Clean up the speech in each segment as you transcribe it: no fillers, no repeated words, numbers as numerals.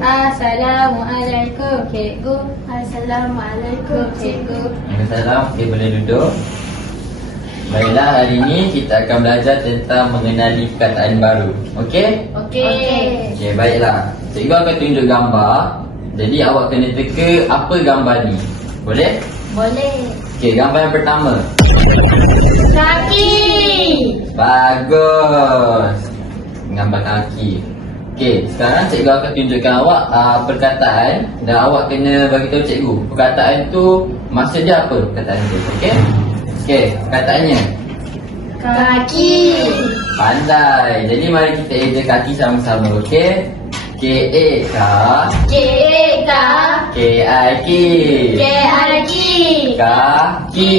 Assalamualaikum cikgu. Assalamualaikum cikgu. Waalaikumsalam. Okey, boleh duduk. Baiklah, hari ini kita akan belajar tentang mengenali perkataan baru. Okey? Okey. Okey, baiklah. Cikgu akan tunjuk gambar. Jadi awak kena teka apa gambar ni. Boleh? Boleh. Okey, gambar yang pertama. Kaki. Bagus. Gambar kaki. Okey, sekarang cikgu akan tunjukkan awak perkataan dan awak kena bagi tahu cikgu perkataan tu maksud dia apa perkataan tu. Okey? Okey, perkataannya Kaki. pandai. Jadi mari kita eja kaki sama-sama. Okey? K-A-K K-A-K. K-I-K K-I-K. Kaki.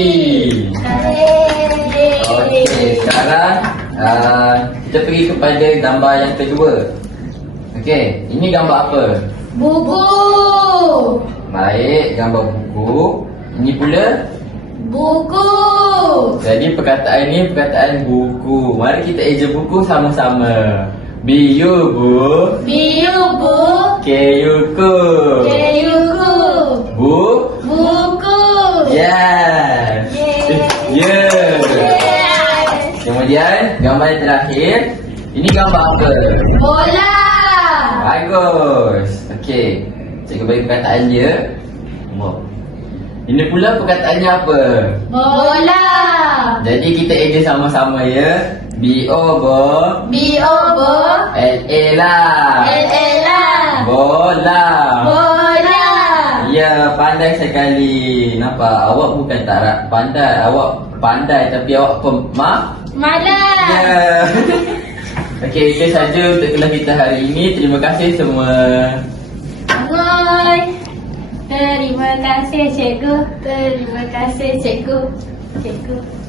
Okey, sekarang kita pergi kepada gambar yang kedua. Okey, ini gambar apa? Buku. Baik, gambar buku. Ini pula. Buku. Jadi perkataan ni perkataan buku. Mari kita eja buku sama-sama. B-U-Bu Biuku. K-U-Ku Keyuku. Bu. Yes. Yes. Yes. Yeah. Kemudian gambar yang terakhir. Ini gambar apa? Bola. Bagus. Okey, cikgu bagi perkataan dia. Ini pula perkataannya apa? Bola. Jadi kita eja sama-sama ya. B-O-Bo B-O-Bo. L-A lah. L-A lah. Bola. Bola. Ya, pandai sekali. Nampak? Awak bukan tak pandai. Awak pandai tapi awak Malas. Ya. Okey, itu saja untuk kelas kita hari ini. Terima kasih semua. Hai. Terima kasih cikgu. Terima kasih cikgu. Cikgu.